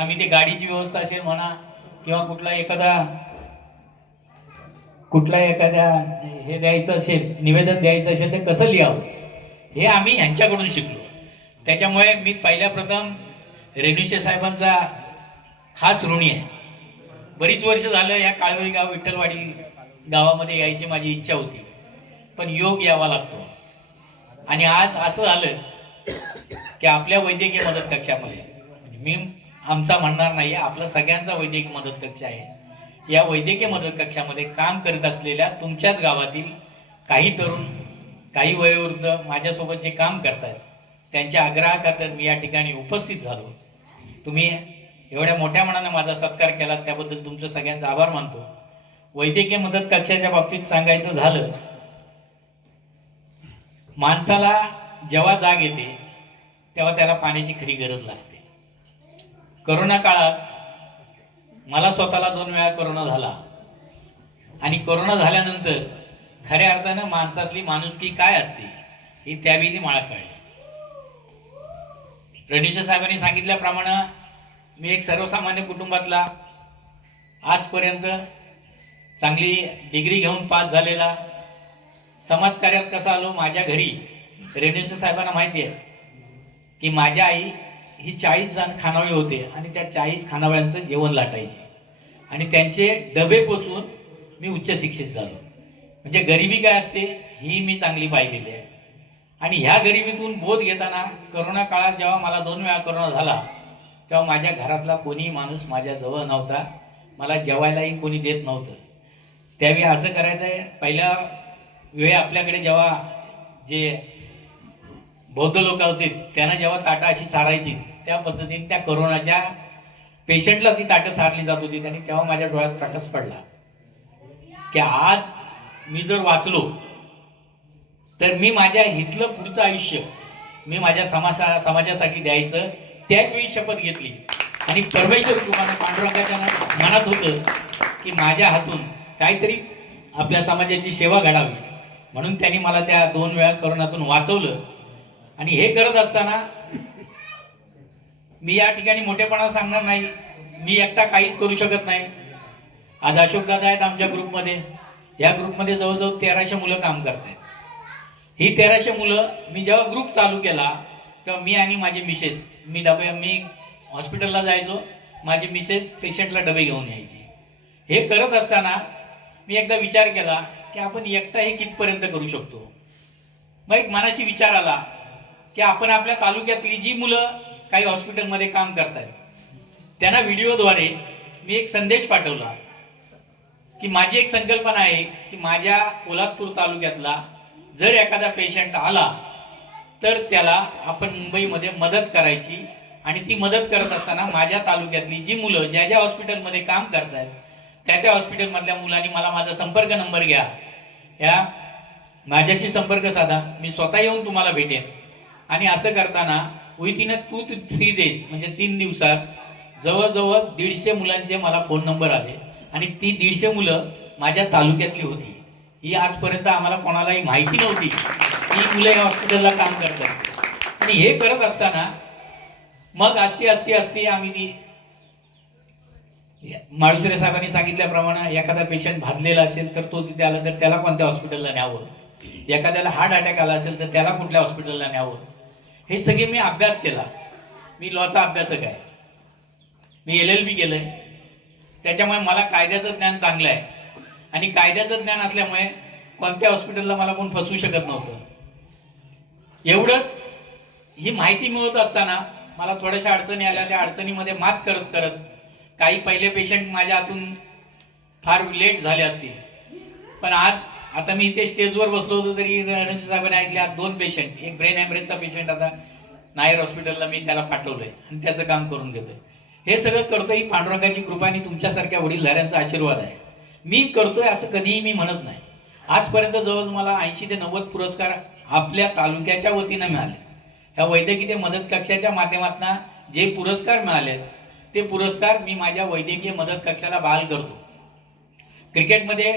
आम्ही ते गाडीची व्यवस्था असेल म्हणा किंवा कुठला एखाद्या हे द्यायचं असेल, निवेदन द्यायचं असेल तर कसं लिहावं हे आम्ही ह्यांच्याकडून शिकलो. त्याच्यामुळे मी पहिल्या प्रथम रेणुशे साहेबांचा खास ऋणी आहे. बरीच वर्ष झालं या काळवई गाव विठ्ठलवाडी गावामध्ये यायची माझी इच्छा होती, पण योग यावा लागतो. आणि आज असं झालं की आपल्या वैद्यकीय मदत कक्षामध्ये, मी आमचा म्हणणार नाही, आपला सगळ्यांचा वैद्यकीय मदत कक्ष आहे. या वैद्यकीय मदत कक्षामध्ये काम करत असलेल्या तुमच्याच गावातील काही तरुण, काही वयोवृद्ध माझ्यासोबत जे काम करतात त्यांच्या आग्रहाखातर मी या ठिकाणी उपस्थित झालो. तुम्ही एवढ्या मोठ्या मनाने माझा सत्कार केला त्याबद्दल तुमचं सगळ्यांचा आभार मानतो. वैद्यकीय मदत कक्षाच्या बाबतीत सांगायचं झालं, माणसाला जेव्हा जाग येते तेव्हा त्याला पाण्याची खरी गरज लागते. कोरोना काळात मला स्वतःला 2 वेळा कोरोना झाला आणि कोरोना झाल्यानंतर खऱ्या अर्थानं माणसातली माणुसकी काय असते ही त्यावेळी मला कळली. रणीशे साहेबांनी सांगितल्याप्रमाणे मी एक सर्वसामान्य कुटुंबातला, आजपर्यंत चांगली डिग्री घेऊन पास झालेला, समाजकार्यात कसा आलो, माझ्या घरी रणीशे साहेबांना माहिती आहे की माझ्या आई ही 40 जण खानावळी होते आणि त्या 40 खानावळ्यांचं जेवण लाटायचे आणि त्यांचे डबे पोचून मी उच्च शिक्षित झालो. म्हणजे गरिबी काय असते ही मी चांगली पाहिलेली आहे. आणि ह्या गरिबीतून बोध घेताना करोना काळात जेव्हा मला 2 वेळा कोरोना झाला तेव्हा माझ्या घरातला कोणी माणूस माझ्या जवळ नव्हता, मला जेवायलाही कोणी देत नव्हतं. त्यावेळी असं करायचं आहे, पहिल्या वेळी आपल्याकडे जेव्हा जे बौद्ध लोक होते त्यांना जेव्हा ताटं अशी सारायची त्या पद्धतीने त्या कोरोनाच्या पेशंटला ती ताटं सारली जात होती. आणि तेव्हा माझ्या डोळ्यात प्रकाश पडला की आज मी जर वाचलो तर मी माझ्या हितलं पुढचं आयुष्य मी माझ्या समाजासाठी द्यायचं. त्याच वेळी शपथ घेतली आणि परमेश्वर कृपाने पांडुरंगाच्या मनात होतं की माझ्या हातून काहीतरी आपल्या समाजाची सेवा घडावी, म्हणून त्यांनी मला त्या 2 वेळा कोरोनातून वाचवलं. आणि हे करत असताना मी या ठिकाणी मोठेपणा सांगणार नाही, मी एकटा काहीच करू शकत नाही. आज अशोक दादा आहेत आमच्या ग्रुपमध्ये, या ग्रुपमध्ये जवळजवळ 1300 मुलं काम करतात. ही 1300 मुलं, मी जेव्हा ग्रुप चालू केला तेव्हा मी आणि माझे मिसेस, मी हॉस्पिटलला जायचो, माझी मिसेस पेशंटला डबे घेऊन यायची. हे करत असताना मी एकदा विचार केला की आपण एकटा हे कितपर्यंत करू शकतो. मग एक मनाशी विचार आला की आपण आपल्या तालुक्यातली जी मुलं काही हॉस्पिटलमध्ये काम करतात त्यांना व्हिडिओद्वारे मी एक संदेश पाठवला की माझी एक संकल्पना आहे की माझ्या पोलादपूर तालुक्यातला जर एखादा पेशंट आला तर त्याला आपण मुंबईमध्ये मदत करायची. आणि ती मदत करत असताना माझ्या तालुक्यातली जी मुलं ज्या ज्या हॉस्पिटलमध्ये काम करतात त्या हॉस्पिटलमधल्या मुलांनी मला माझा संपर्क नंबर घ्या, ह्या माझ्याशी संपर्क साधा, मी स्वतः येऊन तुम्हाला भेटेन. आणि असं करताना विथिन 2 to 3 days म्हणजे 3 दिवसात जवळजवळ 150 मुलांचे मला फोन नंबर आले. आणि ती 150 मुलं माझ्या तालुक्यातली होती. ही आजपर्यंत आम्हाला कोणालाही माहिती नव्हती की मुलं या हॉस्पिटलला काम करतात. आणि हे करत असताना मग असती आम्ही ती माळुसरे साहेबांनी सांगितल्याप्रमाणे एखादा पेशंट भाजलेला असेल तर तो तिथे आला तर त्याला कोणत्या हॉस्पिटलला न्यावं, एखाद्याला हार्ट अटॅक आला असेल तर त्याला कुठल्या हॉस्पिटलला न्यावं, हे सगळे मी अभ्यास केला. मी लॉचा अभ्यासक आहे, मी LLB केलंय, त्याच्यामुळे मला कायद्याचं ज्ञान चांगलं आहे. आणि कायद्याचं ज्ञान असल्यामुळे कोणत्या हॉस्पिटलला मला कोण फसवू शकत नव्हतं. एवढंच ही माहिती मिळत असताना मला थोड्याशा अडचणी आल्या. त्या अडचणीमध्ये मात करत करत काही पहिले पेशंट माझ्या हातून फार लेट झाले असतील, पण आज आता मी इथे स्टेजवर बसलो होतो तरी रणजित साहेबांनी ऐकले 2 पेशंट, एक ब्रेन हॅमरेजचा पेशंट आता नायर हॉस्पिटलला मी त्याला पाठवलंय आणि त्याचं काम करून घेतोय. हे सगळं करतोय ही पांडुरंगाची कृपा आणि तुमच्यासारख्या वडीलधाऱ्यांचा आशीर्वाद आहे. मी करतोय असं कधीही मी म्हणत नाही. आजपर्यंत जवळ मला 80 ते 90 पुरस्कार आपल्या तालुक्याच्या वतीनं मिळाले. ह्या वैद्यकीय मदत कक्षाच्या माध्यमातून जे पुरस्कार मिळाले ते पुरस्कार मी माझ्या वैद्यकीय मदत कक्षाला बहाल करतो. क्रिकेटमध्ये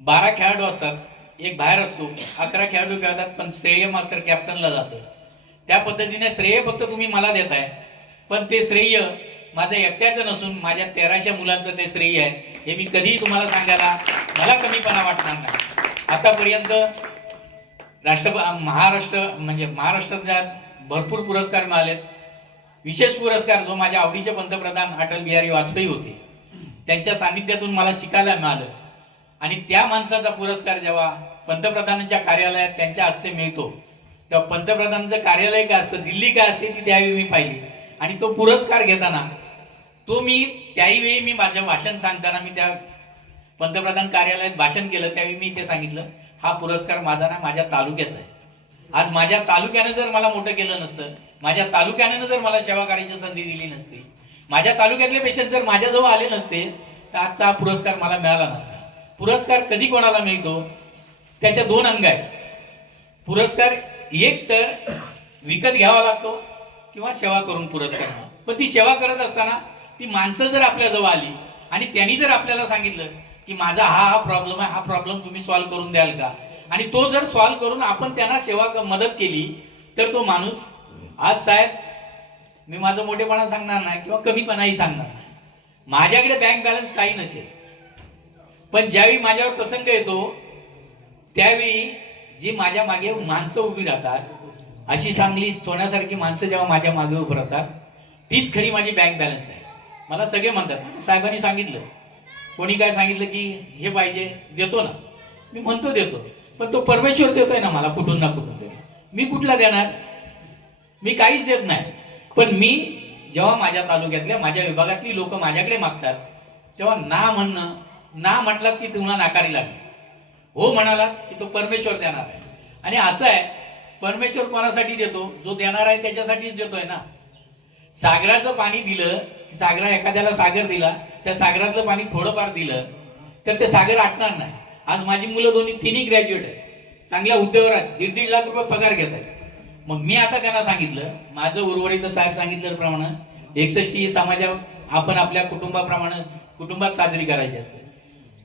12 खेळाडू असतात, एक बाहेर असतो, 11 खेळाडू खेळतात, पण श्रेय मात्र कॅप्टनला जातं. त्या पद्धतीने श्रेय फक्त तुम्ही मला देताय, पण ते श्रेय माझं एकट्याचं नसून माझ्या 1300 मुलांचं ते श्रेय आहे. हे मी कधीही तुम्हाला सांगायला मला कमीपणा वाटणार नाही. आतापर्यंत महाराष्ट्रात भरपूर पुरस्कार मिळालेत. विशेष पुरस्कार जो माझ्या आवडीचे पंतप्रधान अटल बिहारी वाजपेयी होते, त्यांच्या सानिध्यातून मला शिकायला मिळालं. आणि त्या माणसाचा पुरस्कार जेव्हा पंतप्रधानांच्या कार्यालयात त्यांच्या हस्ते मिळतो, तेव्हा पंतप्रधानांचं कार्यालय काय असतं, दिल्ली काय असते, ती त्यावेळी मी पाहिली. आणि तो पुरस्कार घेताना त्याही मी माझं भाषण सांगताना मी त्या पंतप्रधान कार्यालयात भाषण केलं. त्यावेळी मी ते सांगितलं, हा पुरस्कार माझा ना, माझ्या तालुक्याचा आहे. आज माझ्या तालुक्यानं जर मला मोठं केलं नसतं, माझ्या तालुक्यानं जर मला सेवा करायची संधी दिली नसती, माझ्या तालुक्यातले पेशंट जर माझ्याजवळ आले नसते, तर आजचा हा पुरस्कार मला मिळाला नसता. पुरस्कार कधी कोणाला मिळतो, त्याच्या 2 अंग आहेत. पुरस्कार एक तर विकत घ्यावा लागतो किंवा सेवा करून पुरस्कार. पण ती सेवा करत असताना ती माणसं जर आपल्या जवळ आली आणि त्यांनी जर आपल्याला सांगितलं की माझा हा प्रॉब्लेम आहे, हा प्रॉब्लेम तुम्ही सॉल्व्ह करून द्याल का, आणि तो जर सॉल्व्ह करून आपण त्यांना सेवा मदत केली, तर तो माणूस आज साहेब, मी माझं मोठेपणा सांगणार नाही किंवा कमीपणाही सांगणार नाही, माझ्याकडे बँक बॅलन्स काही नसेल, पण ज्यावेळी माझ्यावर प्रसंग येतो त्यावेळी जी माझ्या मागे माणसं उभी राहतात, अशी चांगली सोन्यासारखी माणसं जेव्हा माझ्या मागे उभी राहतात, तीच खरी माझी बँक बॅलन्स आहे. मला सगळे म्हणतात, साहेबांनी सांगितलं, कोणी काय सांगितलं की हे पाहिजे, देतो ना, मी म्हणतो देतो, पण तो परमेश्वर देतोय ना मला, कुठून ना कुठून देतो. मी कुठला देणार, मी काहीच देत नाही. पण मी जेव्हा माझ्या तालुक्यातल्या माझ्या विभागातली लोक माझ्याकडे मागतात, तेव्हा ना म्हणणं, ना म्हटलात की तुम्हाला नाकारी लागली, हो म्हणालात की तो परमेश्वर देणार आहे. आणि असं आहे, परमेश्वर कोणासाठी देतो, जो देणार आहे त्याच्यासाठीच देतोय ना. सागराचं पाणी दिलं, एखाद्याला सागर दिला, त्या सागरातलं पाणी थोडंफार दिलं तर ते सागर आटणार नाही. आज माझी मुलं तिन्ही ग्रॅज्युएट आहेत, चांगल्या उद्योगात 1.5 लाख रुपये पगार घेत आहेत. मग मी आता त्यांना सांगितलं, माझं उर्वरित साहेब सांगितल्याप्रमाणे 61 समाजा आपण आपल्या कुटुंबात साजरी करायची असते.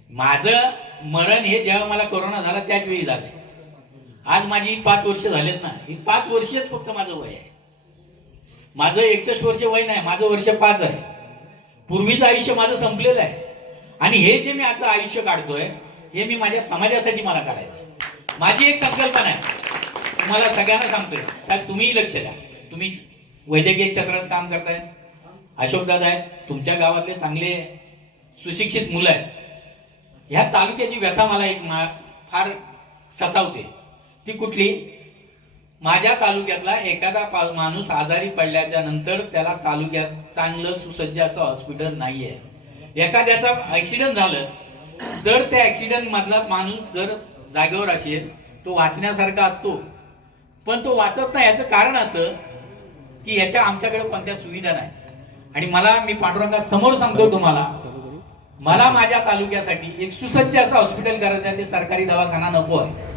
माझं मरण हे जेव्हा मला कोरोना झाला त्याच वेळी झालं. आज माझी 5 वर्ष झालेत ना, ही 5 वर्षच फक्त माझं वय आहे. माझं 61 वर्ष वय नाही, माझं वर्ष 5 आहे. पूर्वीचं आयुष्य माझं संपलेलं आहे. आणि हे जे मी आजचं आयुष्य काढतोय, हे मी माझ्या समाजासाठी मला काढायचं. माझी एक संकल्पना आहे, तुम्हाला सगळ्यांना सांगतोय. साहेब तुम्हीही लक्ष द्या, तुम्ही वैद्यकीय क्षेत्रात काम करताय, अशोक दादा आहेत, तुमच्या गावातले चांगले सुशिक्षित मुलं आहेत. ह्या तालुक्याची व्यथा मला एक फार सतावते. ती कुठली, माझ्या तालुक्यातला एखादा माणूस आजारी पडल्याच्या नंतर त्याला तालुक्यात चांगलं सुसज्ज असं हॉस्पिटल नाहीये. एखाद्याचा ऍक्सिडेंट झालं तर त्या ऍक्सिडेंट मधला माणूस जर जागेवर असेल, तो वाचण्यासारखा असतो, पण तो वाचत नाही. याचं कारण असं की याच्या आमच्याकडे कोणत्या सुविधा नाही. आणि मी पांडुरंगा समोर सांगतो तुम्हाला, मला माझ्या तालुक्यासाठी एक सुसज्ज असं हॉस्पिटल करायचं आहे. ते सरकारी दवाखाना नको आहे.